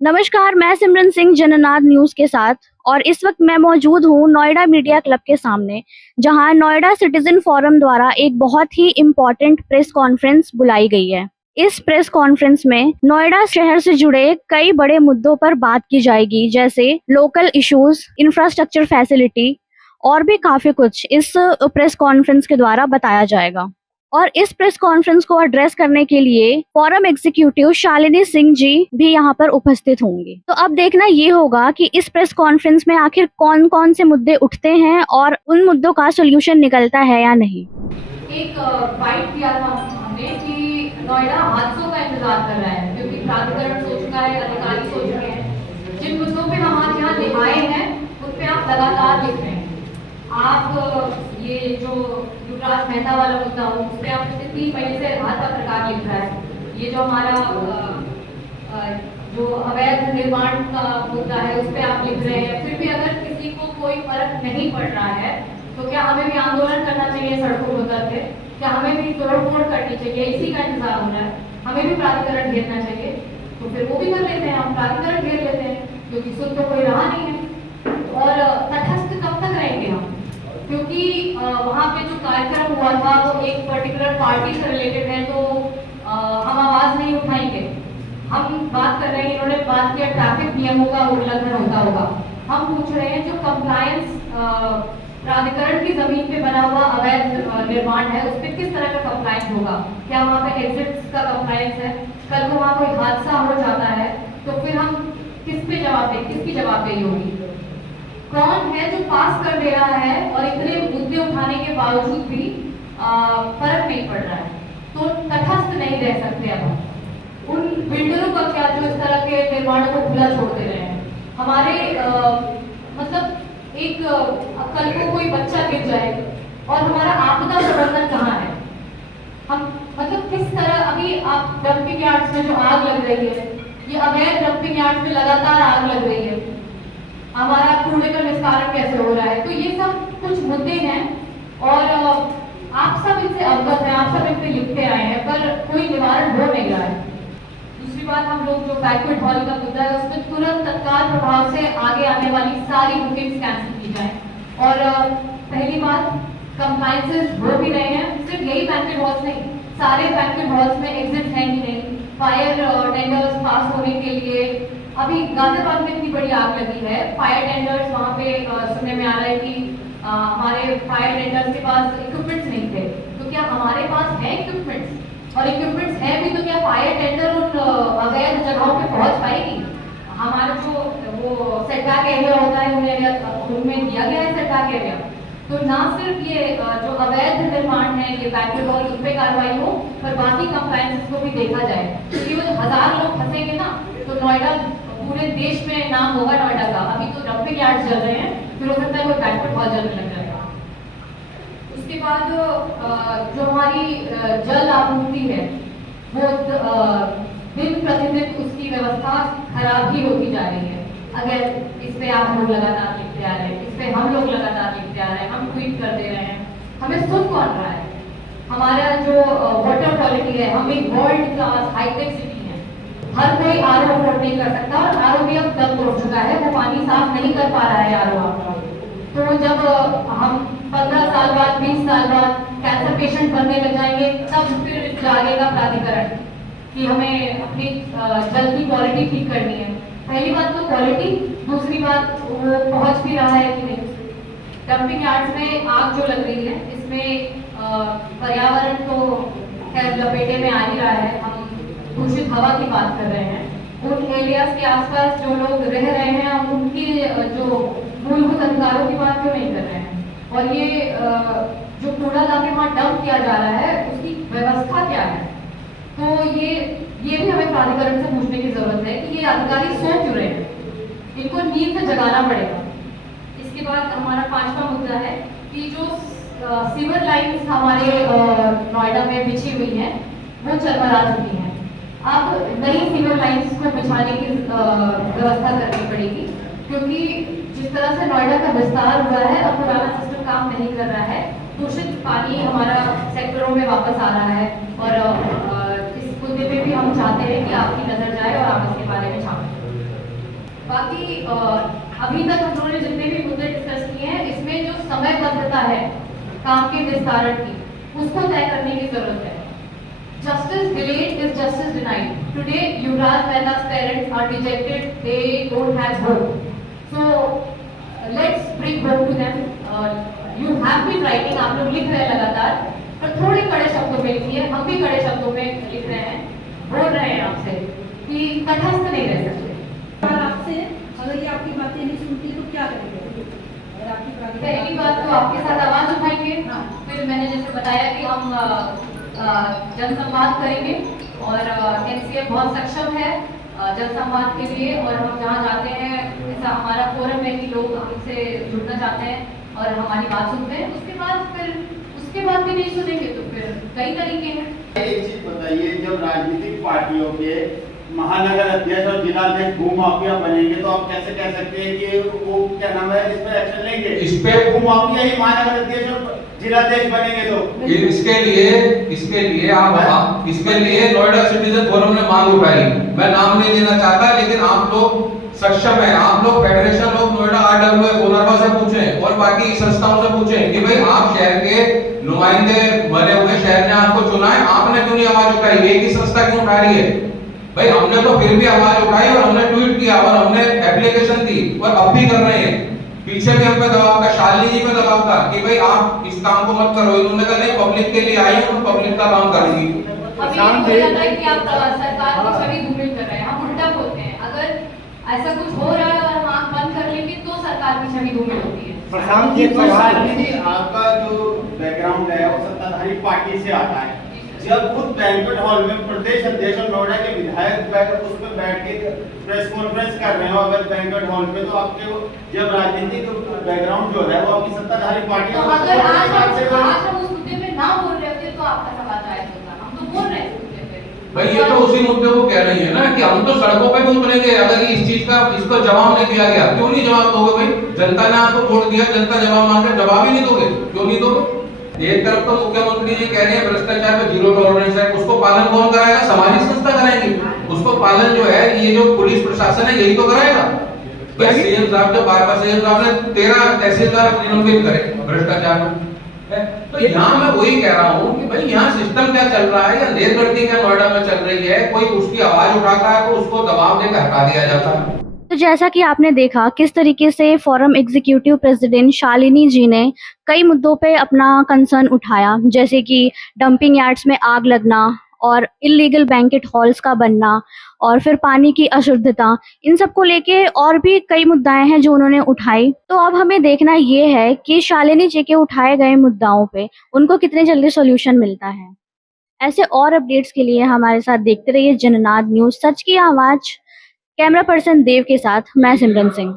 नमस्कार, मैं सिमरन सिंह जननाद न्यूज़ के साथ और इस वक्त मैं मौजूद हूँ नोएडा मीडिया क्लब के सामने, जहाँ नोएडा सिटीजन फोरम द्वारा एक बहुत ही इम्पोर्टेंट प्रेस कॉन्फ्रेंस बुलाई गई है। इस प्रेस कॉन्फ्रेंस में नोएडा शहर से जुड़े कई बड़े मुद्दों पर बात की जाएगी, जैसे लोकल इश्यूज, इंफ्रास्ट्रक्चर फैसिलिटी और भी काफी कुछ इस प्रेस कॉन्फ्रेंस के द्वारा बताया जाएगा। और इस प्रेस कॉन्फ्रेंस को एड्रेस करने के लिए फोरम एग्जीक्यूटिव शालिनी सिंह जी भी यहाँ पर उपस्थित होंगे। तो अब देखना ये होगा कि इस प्रेस कॉन्फ्रेंस में आखिर कौन कौन से मुद्दे उठते हैं और उन मुद्दों का सोल्यूशन निकलता है या नहीं। एक बाइट किया था हमने कि नोएडा हादसों का इंतजार कर रहा है, क्योंकि प्राधिकरण सोच चुका है, अधिकारी सोच चुके हैं। जिन मुद्दों पे हम आज यहाँ ले आए हैं उन पे आप लगातार लिख रहे हैं। आप ये जो युवराज मेहता वाला मुद्दा हो, उस पर आप पिछले 3 महीने से हर पत्रकार लिख रहा है। ये जो हमारा जो अवैध निर्माण का मुद्दा है उस पर आप लिख रहे हैं। फिर भी अगर किसी को कोई फर्क नहीं पड़ रहा है तो क्या हमें भी आंदोलन करना चाहिए सड़कों पर उतर के? क्या हमें भी तोड़फोड़ करनी चाहिए? इसी का इंतजार हो रहा है। हमें भी प्राधिकरण घेरना चाहिए, तो फिर वो भी कर लेते हैं, हम प्राधिकरण घेर लेते हैं, क्योंकि सुन तो कोई रहा नहीं है। और तटस्थ कब तक रहेंगे हम? क्योंकि वहाँ पे जो कार्यक्रम हुआ था वो एक पर्टिकुलर पार्टी से रिलेटेड है, तो हम आवाज नहीं उठाएंगे। हम बात कर रहे हैं, इन्होंने बात किया ट्रैफिक नियमों का उल्लंघन होता होगा। हम पूछ रहे हैं जो कंप्लायंस प्राधिकरण की जमीन पे बना हुआ अवैध निर्माण है उस पर किस तरह का कंप्लायंस होगा? क्या वहाँ पे एग्जिट्स का कंप्लायंस है? कल को वहाँ कोई हादसा हो जाता है तो फिर हम किस पे जवाब दें? किसकी जवाबदेही होगी? कौन है जो पास कर दे रहा है और इतने मुद्दे उठाने के बावजूद भी फर्क नहीं पड़ रहा है? तो तटस्थ नहीं रह सकते अब। उन बिल्डरों का क्या जो इस तरह के निर्माणों को खुला छोड़ दे रहे हैं? हमारे मतलब एक कल को कोई बच्चा गिर जाए और हमारा आपदा प्रबंधन कहाँ है? हम मतलब किस तरह, अभी आप डंपिंग यार्ड्स में जो आग लग रही है, ये अवैध डंपिंग यार्ड्स में लगातार आग लग रही है, हमारा कूड़े का निस्तारण कैसे हो रहा है? तो ये सब कुछ मुद्दे हैं और आप सब इनसे अवगत हैं, आप सब इन पे लिखते आए हैं, पर कोई निवारण हो नहीं रहा है। दूसरी बात, हम लोग जो बैंक्वेट हॉल का मुद्दा है उसमें तुरंत तत्काल प्रभाव से आगे आने वाली सारी बुकिंग्स कैंसिल की जाए। और पहली बात, कंप्लायंसेस हो भी रहे हैं, सिर्फ यही बैंक्वेट हॉल्स नहीं, सारे बैंक्वेट हॉल्स में एग्जिट है ही नहीं। फायर टेंडर्स पास होने के लिए अभी गाजियाबाद में इतनी बड़ी आग लगी है, फायर टेंडर्स वहाँ पे सुनने में आ रहा है कि हमारे फायर टेंडर्स के पास इक्विपमेंट्स नहीं थे। तो क्या हमारे पास है इक्विपमेंट्स? और इक्विपमेंट्स है भी तो क्या फायर टेंडर उन अवैध जगहों पे पहुंच पाएगी? हमारा जो वो सेटबैक एरिया होता है उनमें दिया गया है सेटबैक एरिया। तो ना सिर्फ ये जो अवैध निर्माण है, ये बैंक्वेट हॉल, उन पे कार्रवाई हो, पर बाकी कंप्लायंसेस को भी देखा जाए। क्योंकि वो 1000 लोग फंसेंगे ना, तो नोएडा पूरे देश में नाम होगा नोएडा का। अभी तो डंपिंग यार्ड चल रहे हैं, फिर हो सकता है कोई बैंक्वेट हॉल चलने लग जाएगा। उसके बाद जो हमारी जल आपूर्ति है वो दिन प्रतिदिन उसकी व्यवस्था खराब ही होती जा रही है। अगर इस पे आप लोग लगातार लिखते आ रहे हैं, इस पे हम लोग लगातार लिखते आ रहे हैं, हम ट्वीट कर दे रहे हैं, हमें सुन कौन रहा है? हमारा जो वाटर क्वालिटी है, हम एक वर्ल्ड क्लास हाईटेक सिटी है, हर कोई आरओ अफोर्ड नहीं कर सकता और आरओ भी अब दम तोड़ चुका है, वो पानी साफ नहीं कर पा रहा है आरओ आपका। तो जब हम 15 साल बाद, 20 साल बाद कैंसर पेशेंट बनने लग जाएंगे, तब फिर जागेगा प्राधिकरण कि हमें अपनी जल की क्वालिटी ठीक करनी है। पहली बात तो क्वालिटी, दूसरी बात वो पहुंच भी रहा है कि नहीं। डंपिंग यार्ड्स में आग जो लग रही है, इसमें पर्यावरण तो खैर लपेटे में आ ही रहा है। हम दूषित हवा की बात कर रहे हैं, उन एरियाज के आसपास जो लोग रह रहे हैं हम उनकी जो मूलभूत अधिकारों की बात क्यों नहीं कर रहे हैं? और ये जो कूड़ा लाके वहाँ डंप किया जा रहा है उसकी व्यवस्था क्या है? तो ये भी हमें प्राधिकरण से पूछने की जरूरत है कि ये अधिकारी सो क्यों रहे हैं, इनको नींद से जगाना पड़ेगा। इसके बाद हमारा 5वां मुद्दा है कि जो सीवर लाइन्स हमारे नोएडा में बिछी हुई हैं वो चरमरा चुकी हैं। अब नई सीवर लाइन्स को बिछाने की व्यवस्था करनी पड़ेगी, क्योंकि जिस तरह से नोएडा का विस्तार हुआ है अब पुराना सिस्टम काम नहीं कर रहा है। दूषित पानी हमारा सेक्टरों में वापस आ रहा है और इस मुद्दे पे भी हम चाहते हैं कि आपकी नजर जाए और आप इसके बारे में छापें। बाकी अभी तक हम लोगों ने जितने भी मुद्दे डिस्कस किए हैं, इसमें जो समयबद्धता है काम के विस्तारण की, उसको तय करने की जरूरत है। Justice delayed is justice denied. Today, Yuvraj Mehta's parents are dejected. They don't have hope. So let's bring hope to them. You have been writing. आप लोग लिख रहे हैं लगातार, पर थोड़े कड़े शब्दों में लिखिए। हम भी कड़े शब्दों में लिख रहे हैं, बोल रहे हैं आपसे कि तटस्थ नहीं रह सकते। और आपसे अगर ये आपकी बातें नहीं सुनती तो क्या करेंगे? अगर आपकी पहली बात तो आपके साथ आवाज उठाएंगे, फिर मैंने जैसे बताया कि हम जनसंवाद करेंगे और एनसीए बहुत सक्षम है जनसंवाद के लिए, और हम जहाँ जाते हैं ऐसा हमारा फोरम है कि लोग हमसे जुड़ना चाहते हैं और हमारी बात सुनते हैं। उसके बाद भी नहीं सुनेंगे तो फिर कई तरीके हैं। एक चीज बताइए, जब राजनीतिक पार्टियों के महानगर अध्यक्ष और जिला अध्यक्ष भूमाफिया बनेंगे तो आप कैसे कह सकते हैं कि वो क्या नाम है, इस पर एक्शन लेंगे? इस पे भूमाफिया ही महानगर अध्यक्ष और जिला अध्यक्ष बनेंगे तो इसके लिए नोएडा सिटीजन फोरम ने मांग उठाई। मैं नाम नहीं लेना चाहता, लेकिन आप लोग सक्षम है, आप लोग फेडरेशन ऑफ नोएडा आरडब्ल्यूए कोनरवा से पूछें और बाकी संस्थाओं से पूछें कि भाई आप शहर के नुमाइंदे बने हुए, शहर ने आपको चुना है, आपने क्यों नहीं आवाज उठाई? एक ही संस्था क्यों उठा रही है? भाई हमने तो फिर भी आवाज उठाई और हमने ट्वीट किया और हमने एप्लीकेशन दी और अब भी कर रहे हैं। पीछे भी हम पे दबाव था, शालिनी जी पे दबाव था कि भाई आप इस काम को मत करो। इन्होंने कहा नहीं, पब्लिक के लिए आई हूं, पब्लिक का काम करूंगी। अभी मुझे लगता है कि आप सरकार की छवि धूमिल कर रहे हैं। हम उल्टा बोलते हैं, अगर ऐसा कुछ हो रहा है और हम आंख बंद कर लेंगे तो सरकार की छवि धूमिल होती है। प्रशांत जी, आपका जो बैकग्राउंड है वो सत्ताधारी पार्टी से आता है। जब खुद बैंक्वेट हॉल में प्रदेश अध्यक्ष और नोएडा के विधायक उसमें बैठ के प्रेस कॉन्फ्रेंस कर रहे हो अगर बैंक्वेट हॉल पे, तो आपके जब राजनीतिक बैकग्राउंड जो है वो आपकी सत्ताधारी पार्टी तो अगर आज हम उस मुद्दे में ना बोल रहे होते तो आपका सवाल जायज होता। हम तो बोल रहे हैं इस मुद्दे पे। भाई ये तो उसी मुद्दे को कह रही है ना कि हम तो सड़कों पे भी उतरेंगे अगर इस चीज का इसको जवाब नहीं दिया गया। क्यों नहीं जवाब दोगे भाई? जनता ने आपको वोट दिया, जनता जवाब मांग रही, जवाब ही नहीं दोगे, क्यों नहीं दोगे? एक तरफ तो मुख्यमंत्री जी कह रहे हैं भ्रष्टाचार पे जीरो टॉलरेंस है, उसको पालन कौन कराएगा? सामाजिक संस्था कराएंगी। उसको पालन जो है ये जो पुलिस प्रशासन है यही तो कराएगा। भाई सीएम साहब जो बार बार सीएम साहब ने 13 तहसीलदार निलंबित करे भ्रष्टाचार में, तो यहाँ मैं वही कह रहा हूँ कि भाई यहाँ सिस्टम क्या चल रहा है या लेरगर्दी क्या नोएडा में चल रही है? कोई उसकी आवाज उठाता है तो उसको दबाव देकर हटा दिया जाता है। तो जैसा कि आपने देखा किस तरीके से फोरम एग्जीक्यूटिव प्रेसिडेंट शालिनी जी ने कई मुद्दों पे अपना कंसर्न उठाया, जैसे कि डंपिंग यार्ड्स में आग लगना और इलीगल बैंकेट हॉल्स का बनना और फिर पानी की अशुद्धता, इन सब को लेके और भी कई मुद्दाएं हैं जो उन्होंने उठाई। तो अब हमें देखना ये है कि शालिनी जी के उठाए गए मुद्दाओं पे उनको कितने जल्दी सॉल्यूशन मिलता है। ऐसे और अपडेट्स के लिए हमारे साथ देखते रहिए जननाद न्यूज, सच की आवाज। कैमरा पर्सन देव के साथ मैं सिमरन सिंह।